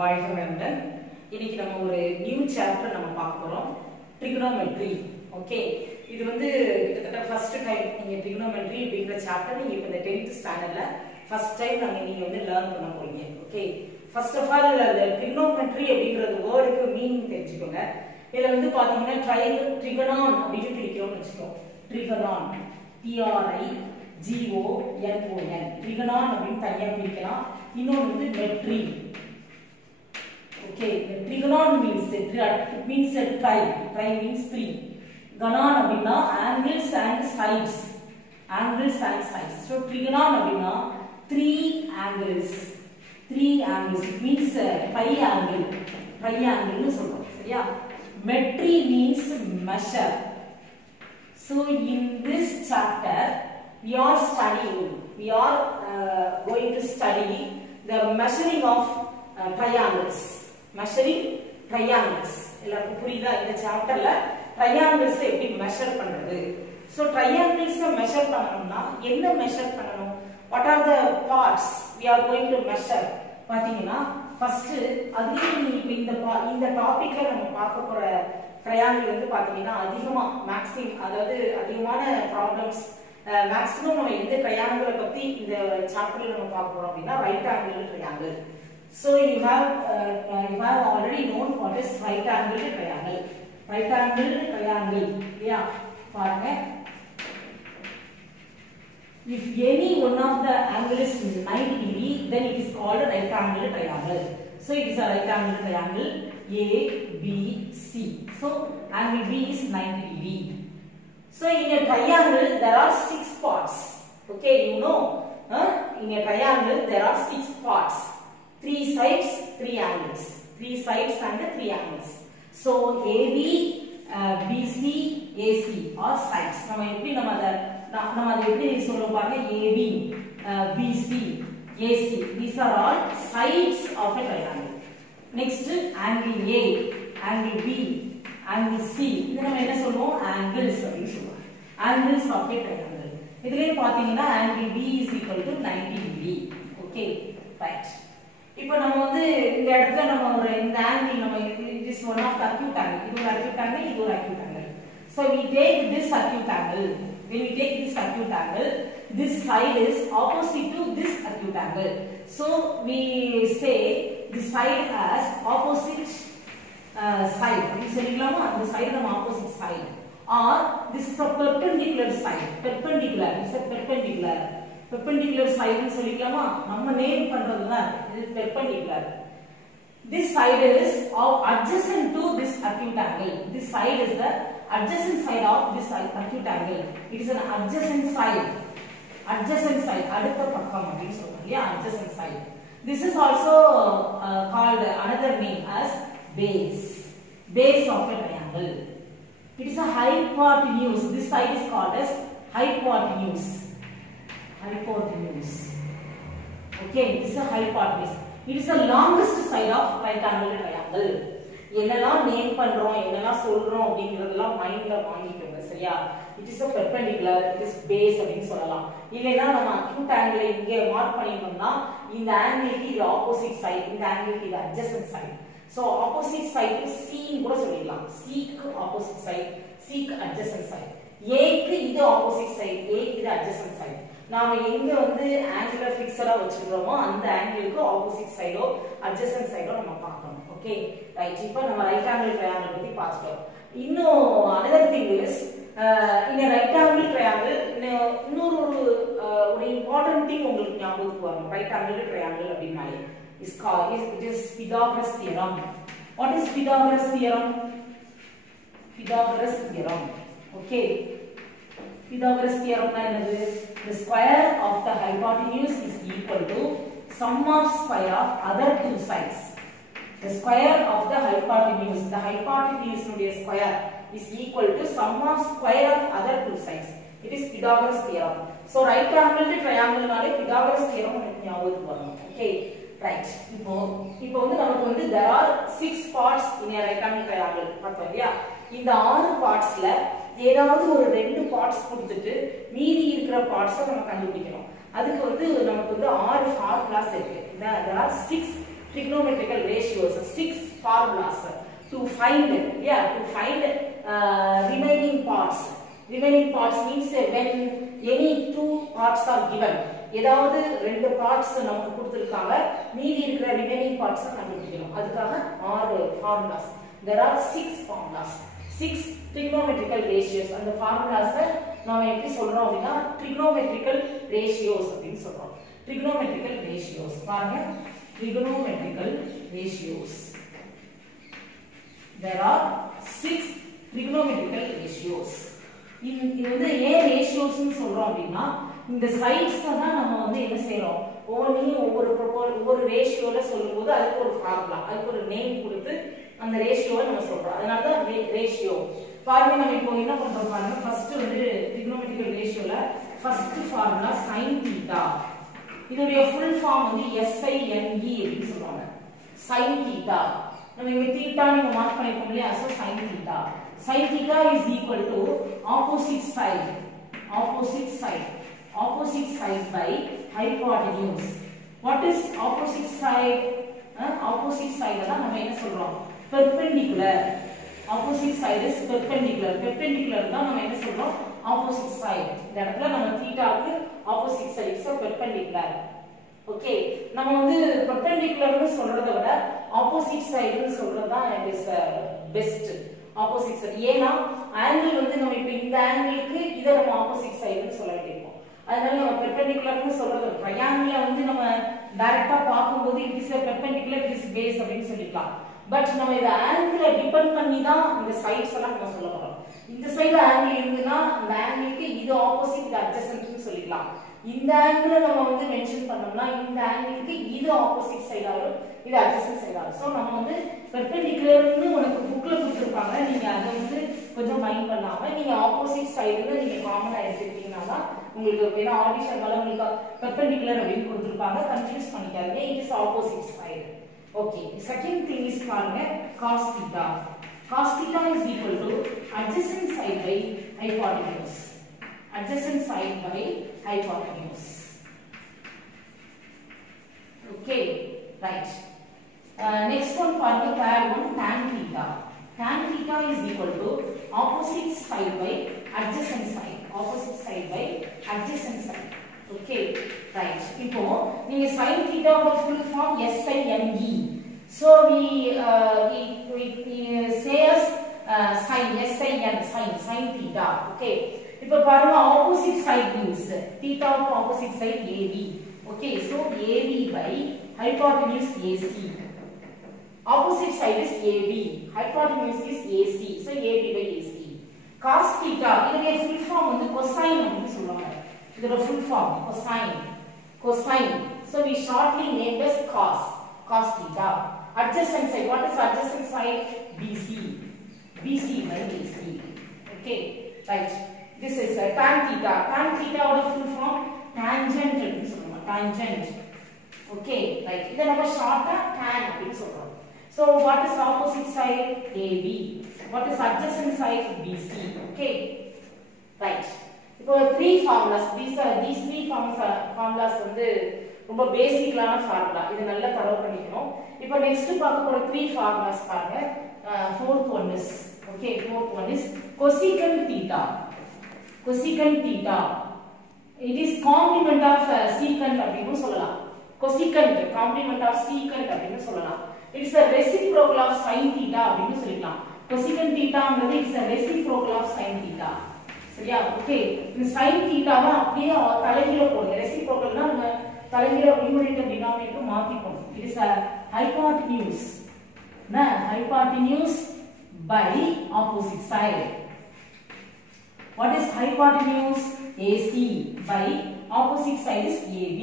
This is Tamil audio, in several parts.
வாழ்க வளமுடன். இன்னைக்கு நம்ம ஒரு நியூ சாப்டர் நம்ம பார்க்க போறோம், trigonometry. ஓகே, இது வந்து கிட்டத்தட்ட ஃபர்ஸ்ட் டைம் நீங்க trigonometry அப்படிங்கற சாப்டர் நீங்க இப்ப இந்த 10th ஸ்டாண்டர்ட்ல ஃபர்ஸ்ட் டைம் நீங்க வந்து லேர்ன் பண்ண போறீங்க. Okay, first of all the trigonometry அப்படிங்கற வேர்டுக்கு மீனிங் தெரிஞ்சுக்கோங்க. இதுல வந்து பாத்தீங்கன்னா trigonon அப்படினு பிரிக்கிறோம்னு வெச்சுக்கோங்க. trigonon T R I G O N O N trigonon அப்படினு தனியா பிரிக்கலாம். இன்னொரு வந்து metry. Okay, trigonon means tri means three. Ganon அப்படினா angles and sides. So trigonon அப்படினா three angles. It means triangle னு சொல்றோம். சரியா? Metry means measure. So in this chapter we are going to study the measuring of triangles. எல்லாருக்கும் புரியுதா? இந்த சாப்டர்ல triangles எப்படி மெஷர் பண்றது? சோ triangles மெஷர் பண்ணனும்னா என்ன மெஷர் பண்ணனும்? What are the parts we are going to measure? பாத்தீங்கன்னா ஃபர்ஸ்ட் அதுலயே இந்த டாபிக்ல நம்ம பார்க்க போற triangle வந்து பாத்தீங்கன்னா அதிகமா மேக்ஸிமம் அதாவது அதிகமான ப்ராப்ளம்ஸ் மேக்ஸிமம் நம்ம எந்த triangle பத்தி இந்த சாப்டர்ல நம்ம பார்க்க போறோம் அப்படினா right angle triangle. So you have already known what is right angle triangle. Yeah, பாருங்க. If any one of the angle is 90 degree, then it is called a right angle triangle. So it is a right angle triangle A B C. So angle B is 90 degree. So in a triangle there are 6 parts. Okay, you know, in a triangle there are 6 parts. 3 sides, 3 angles. 3 sides and 3 angles. So AB, BC, AC are sides. நம்ம எப்படி சொல்றோம் பாருங்க, AB, BC, AC. These are all sides of a triangle. Next angle A, angle B, angle C. இது நம்ம என்ன சொல்றோம்? angles அப்படி சொல்றோம். Angles of a triangle. இதுலயே பாத்தீங்கன்னா angle B is equal to 90 degree. Okay, right. இப்போ நம்ம வந்து இந்த இடத்துல நம்ம ஒரு இந்த ஆங்கிள் நம்ம it is one of the acute angle. இது ஒரு acute angle, இது ஒரு acute angle. So we take this acute angle. When we take this acute angle, this side is opposite to this acute angle. So we say this side as opposite side. அப்படி சொல்லிக்கலாமா? அந்த சைடு நம்ம opposite side. Or this is a perpendicular side. Perpendicular side னு சொல்லிக்கலாமா? நம்ம நேம் பண்றதுதான் இது perpendicular. This side is adjacent to this acute angle. This side is the adjacent side of this acute angle. It is an adjacent side. அடுத்த பக்கம் அப்படி சொல்றோம் இல்லையா? adjacent side. This is also called another name as base of a triangle. It is a hypotenuse. This side is called as hypotenuse. Okay, this is a hypotenuse. It is the longest side of right angle triangle. என்னெல்லாம் நேம் பண்றோம், என்னெல்லாம் சொல்றோம் அப்படிங்கறதெல்லாம் மைண்ட்ல வாங்கிக்கோங்க. சரியா? It is a perpendicular, it is base அப்படினு சொல்லலாம். இல்லனா நம்ம acute angle இங்க மார்க் பண்ணிட்டோம்னா இந்த ஆங்கிளுக்கு இது ஆப்போசிட் சைடு, இந்த ஆங்கிளுக்கு இது adjacent side. So opposite side க்கு C ன்னு கூட சொல்லிடலாம். C க்கு opposite side, C க்கு adjacent side. A க்கு இது opposite side, A க்கு இது adjacent side. நாம எங்க வந்து ஆங்கிளை ஃபிக்ஸடா வச்சிருக்கோமோ அந்த ஆங்கிளுக்கு ஆப்போசிட் சைடோ adjacent சைடோ நம்ம பார்க்கணும். Okay, right. இப்போ நம்ம ரைட் ஆங்கிள் ட்ரையாங்கிள் பத்தி பார்த்துட்டோம். இன்னும் another thing is இந்த ரைட் ஆங்கிள் ட்ரையாங்கிள் இன்னொரு ஒரு இம்பார்ட்டன்ட் திங் உங்களுக்கு ஞாபகத்துக்கு வரும். ரைட் ஆங்கிள் ட்ரையாங்கிள் அப்படினாலே is Pythagoras theorem. What is Pythagoras theorem? Okay, Pythagoras theorem na enadhu? The square of the hypotenuse is equal to sum of square of other two sides. The square of the hypotenuse nude square is equal to sum of square of other two sides. It is Pythagoras theorem. So right angle triangle naale Pythagoras theorem உங்களுக்கு ஞாபகத்துக்கு வரணும். Okay, right. இப்போ வந்து நமக்கு வந்து there are 6 parts in a right angle triangle. பார்த்தோம் இல்லையா? இந்த 6 பார்ட்ஸ்ல ஏதாவது ஒரு 2 பார்ட்ஸ் கொடுத்துட்டு மீதி இருக்கிற பார்ட்ஸை நம்ம கண்டுபிடிக்கணும். அதுக்கு வந்து நமக்கு வந்து 6 ஃபார்முலாஸ் இருக்கு. there are 6 trigonometrical ratios, 6 formulas to find, remaining parts. Remaining parts means when any two parts are given. ஏதாவது ரெண்டு பார்ட்ஸ் நமக்கு கொடுத்திருக்காங்க, மீதி இருக்கிற ரிமைனிங் பார்ட்ஸ் கண்டுபிடிக்கணும். அதுக்காக 6 formulas. There are 6 formulas. 6 trigonometrical ratios. அந்த formulas நாம எப்படி சொல்றோம் அப்படினா trigonometrical ratios அப்படினு சொல்றோம். Trigonometrical ratios. பாருங்க, trigonometrical ratios. There are 6 trigonometrical ratios. இது வந்து ஏன் ரேஷியோஸ்னு சொல்றோம் அப்படினா இந்த சைட்ஸ் தான் நம்ம வந்து என்ன செய்றோம், ஒவ்வொரு ரேஷியோல சொல்லும்போது அதுக்கு ஒரு ஃபார்முலா, அதுக்கு ஒரு நேம் கொடுத்து அந்த ரேஷியோவை நம்ம சொல்றோம். அதனால தான் ரேஷியோ. பாருங்க, நம்ம இப்போ என்ன பண்றோம் பாருங்க. ஃபர்ஸ்ட் வந்து trigonometrical ரேஷியோல ஃபர்ஸ்ட் ஃபார்முலா sin θ. இதோட ஃபுல் ஃபார்ம் வந்து SINE அப்படின்னு சொல்றாங்க. sin θ. நம்ம இங்க θ நீங்க மார்க் பண்ணிருக்கோம் இல்லையா? So sin θ. Sin θ is equal to opposite side by hypotenuse. What is opposite side? Opposite side தான் நம்ம என்ன சொல்றோம், perpendicular. Opposite side is perpendicular. Perpendicular தான் நம்ம என்ன சொல்றோம், opposite side. இந்த இடத்துல நம்ம தீட்டாவுக்கு opposite side is perpendicular. Okay, நம்ம வந்து perpendicular சொல்றதை விட opposite side சொல்றது தான் is best. opposite side ஏனா angle வந்து நம்ம இப்ப இந்த ஆங்கிளுக்கு இத நம்ம opposite side னு சொல்ல வேண்டியிருக்கும். அதனால நம்ம perpendicular னு சொல்றது triangle வந்து நம்ம டைரக்ட்டா பாக்கும்போது it is a perpendicular, it is base அப்படினு சொல்லிக்கலாம். பட் நம்ம இத ஆங்கிளை டிபெண்ட் பண்ணி தான் இந்த சைட்ஸ் எல்லாம் நம்ம சொல்ல போறோம். இந்த சைடு ஆங்கிள் இருந்துனா அந்த ஆங்கிளுக்கு இது ஆப்போசிட் அட்ஜசன்ட் னு சொல்லிக்கலாம். இந்த ஆங்கிளை நம்ம வந்து மென்ஷன் பண்ணோம்னா இந்த ஆங்கிளுக்கு இது ஆப்போசிட் சைடா வரும், இது அட்ஜசன்ட் சைடா வரும். சோ நம்ம வந்து பெர்பெண்டிகுலர்னு உங்களுக்கு புக்ல கொடுத்திருப்பாங்க, நீங்க அத வந்து கொஞ்சம் மைண்ட் பண்ணாம நீங்க ஆப்போசிட் சைடுல நீங்க காமனா எடுத்துக்கிட்டீங்கன்னா தான் உங்களுக்கு ஏன்னா ஆடிஷன் வர உங்களுக்கு பெர்பெண்டிகுலர் அப்படினு கொடுத்திருப்பாங்க, கன்ஃபியூஸ் பண்ணிக்காதீங்க. It is opposite side. Okay, second thing is பாருங்க cos θ. Cos θ is equal to adjacent side by hypotenuse. Adjacent side by hypotenuse. Okay, right. Next one பாருங்க, third one tan θ. Tan θ is equal to opposite side by adjacent side. Opposite side by adjacent side. Okay, right. இப்போ நீங்க sin θ ஓட full form SINE. So we say as sin sin θ. Okay. இப்போ பாருங்க opposite side means θ க்கு opposite side AB. Okay, so AB by hypotenuse AC. Opposite side is AB, hypotenuse is AC. So AB by AC. Cos θ இதோட full form வந்து cosine அப்படினு சொல்றாங்க. இதோட full form cosine. So we shortly named as cos θ. Adjacent side, what is adjacent side? BC by AC. Okay, right. This is tan θ. Tan θ ஓட full form tangent அப்படினு சொல்றாங்க. Tangent. Okay, right. இத நம்ம ஷார்ட்டா tan அப்படினு சொல்றோம். So what is opposite side? AB. What is adjacent side? BC. Okay, right. இப்போ 3 formulas. These 3 formulas வந்து ரொம்ப பேசிக்கான ஃபார்முலா. இது நல்லா தரவு பண்ணிக்கணும். இப்போ நெக்ஸ்ட் பார்க்க போற 3 formulas பாருங்க. Fourth one is cosecant θ. Cosecant θ. It is complement of secant அப்படினு சொல்லலாம். Cosecant complement of secant அப்படினு சொல்லலாம். It is a reciprocal of sin θ அப்படினு சொல்லலாம். Cosecant θங்கிறது it is a reciprocal of sin θ. சரியா? ஓகே, இந்த sin θ வ அப்படியே தலைகீழ போடுங்க. ரெசிப்ரோக்கல்னா நம்ம தலைகீழ நியூமரேட்டர் டினாமினேட்டர் மாத்திப்போம். It is a hypotenuse. Hypotenuse by opposite side. What is hypotenuse? AC by opposite side is AB.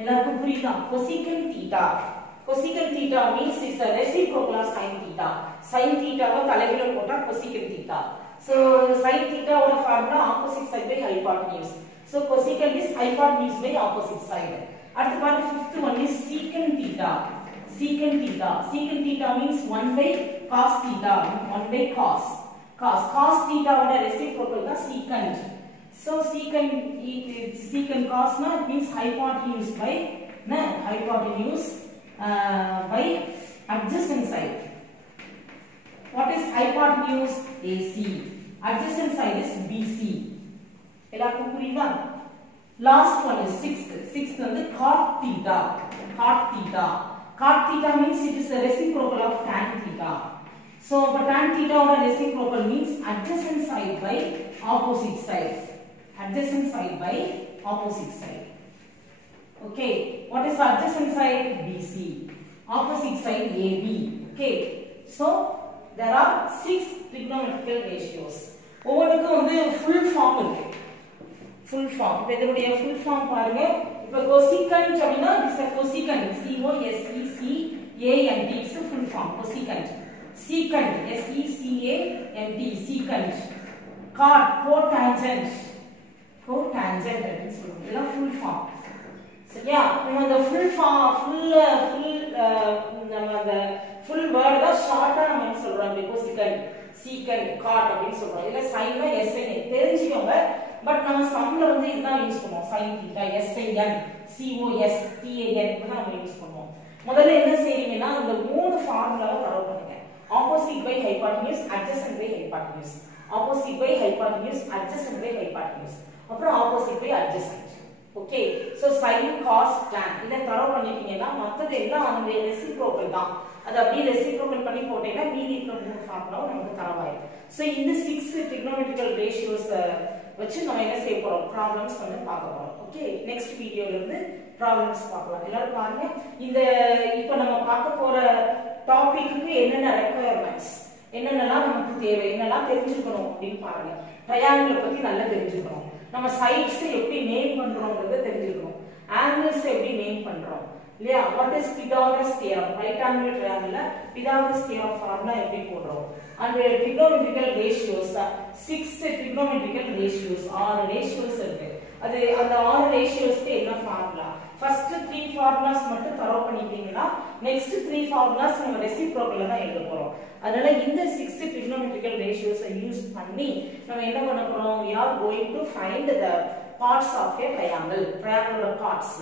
எல்லாருக்கும் புரியுதா? Cosecant θ. Cosecant θ means it's a reciprocal of sin θ. Sin θ வ தலைகீழ போட்டா cosecant θ. So sin θ ஓட formula opposite side by hypotenuse. So cosecant is hypotenuse by opposite side. அடுத்து பாருங்க, fifth one is secant θ. Secant θ means 1 by cos θ. 1 by cos θ ஓட reciprocal தான் secant. So secant cos na means hypotenuse by hypotenuse by adjacent side. What is hypotenuse? AC. Adjacent side is BC. எல்லாருக்கும் புரியுதா? Last one is sixth வந்து cot theta. Cot theta. Cot theta means it is the reciprocal of tan theta. So, but tan theta or reciprocal means adjacent side by opposite side. Adjacent side by opposite side. Okay. What is adjacent side? BC. Opposite side AB. Okay. So, there are 6 trigonometrical ratios. ஒவ்வொன்றுக்கும் வந்து full form இருக்கு. Full form. இப்போ இதனுடைய full form பாருங்க. இப்போ cosecant அப்படினா this is cosecant. C O S E C A N T is full form. Cosecant. Secant. S E C A N T. Secant. Cot. Cotangent. Cotangent அப்படின்னு சொல்லுவோம். இதெல்லாம் full form. சரியா? நம்ம அந்த full form நம்ம அந்த full word தான் ஷார்ட்டா நம்ம என்ன சொல்றோம்? cosecant, secant, cot அப்படின்னு சொல்றோம். இதுல sin னா sin தெரிஞ்சுக்கோங்க. பட் நம்ம சம்ல வந்து இதுதான் யூஸ் பண்ணுவோம். sin theta, sin, cos, tan தான் நம்ம யூஸ் பண்ணுவோம். முதல்ல என்ன செய்வீங்கன்னா இந்த மூணு ஃபார்முலாவை தரவு பண்ணுங்க. Opposite by hypotenuse, adjacent by hypotenuse. Opposite by hypotenuse, adjacent by hypotenuse. அப்புறம் opposite by adjacent. Okay, so sin cos tan இத தரவு பண்ணிட்டீங்கன்னா மத்தது எல்லாம் அந்த ரெசிப்ரோக்கல் தான். அது அப்படியே ரெசிப்ரோக்கல் பண்ணி போட்டீங்கன்னா மீதி இருக்கிற மூணு ஃபார்முலாவை நமக்கு தரவாயிடும். சோ இந்த 6 trigonometrical ratios வச்சு நம்ம என்ன செய்ய போறோம்? ப்ராப்ளம்ஸ் வந்து பார்க்க போறோம். ஓகே, நெக்ஸ்ட் வீடியோல இருந்து ப்ராப்ளம்ஸ் பார்க்கலாம். எல்லாரும் பாருங்க. இந்த இப்போ நம்ம பார்க்க போற டாபிக்கு என்னென்ன ரெக்குயர்மெண்ட்ஸ், என்னென்னலாம் நமக்கு தேவை, என்னெல்லாம் தெரிஞ்சுக்கணும் அப்படின்னு பாருங்க. ட்ரையாங்கிள் பத்தி நல்லா தெரிஞ்சுக்கணும். நம்ம சைட்ஸ் எப்படி நேம் பண்றோம்ங்கறத தெரிஞ்சுக்கணும். ஆங்கிள்ஸ் எப்படி நேம் பண்றோம் இல்லையா? What is Pythagoras theorem? Right angle ட்ரையாங்கிள்ல Pythagoras theorem ஃபார்முலா எப்படி போடுறோம்? and trigonometrical ratios 6 trigonometrical ratios 6 ratios இருக்கு. அது அந்த 6 ratiosக்கு என்ன ஃபார்முலா? ஃபர்ஸ்ட் 3 ஃபார்முலாஸ் மட்டும் தரவு பண்ணிட்டீங்கன்னா நெக்ஸ்ட் 3 ஃபார்முலாஸ் நம்ம ரெசிப்ரோக்கல்ல தான் எழுத போறோம். அதனால இந்த 6 trigonometrical ratios யூஸ் பண்ணி நம்ம என்ன பண்ண போறோம்? we are going to find the parts of a triangular parts.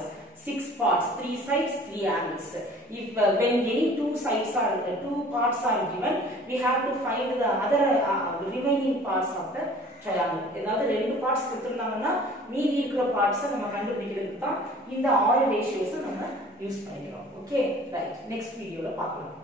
6 parts, 3 sides, 3 angles. If when any two parts are given, we have to find the other remaining parts of the triangle. ஏதாவது ரெண்டு பார்ட்ஸ் கொடுத்திருந்தாங்கன்னா மீதி இருக்கிற பார்ட்ஸ் நம்ம கண்டுபிடிக்கிறதுக்கு தான் இந்த 6 ரேஷியோஸ் நம்ம யூஸ் பண்ணிக்கிறோம். Okay, right. நெக்ஸ்ட் வீடியோல பார்க்கலாம்.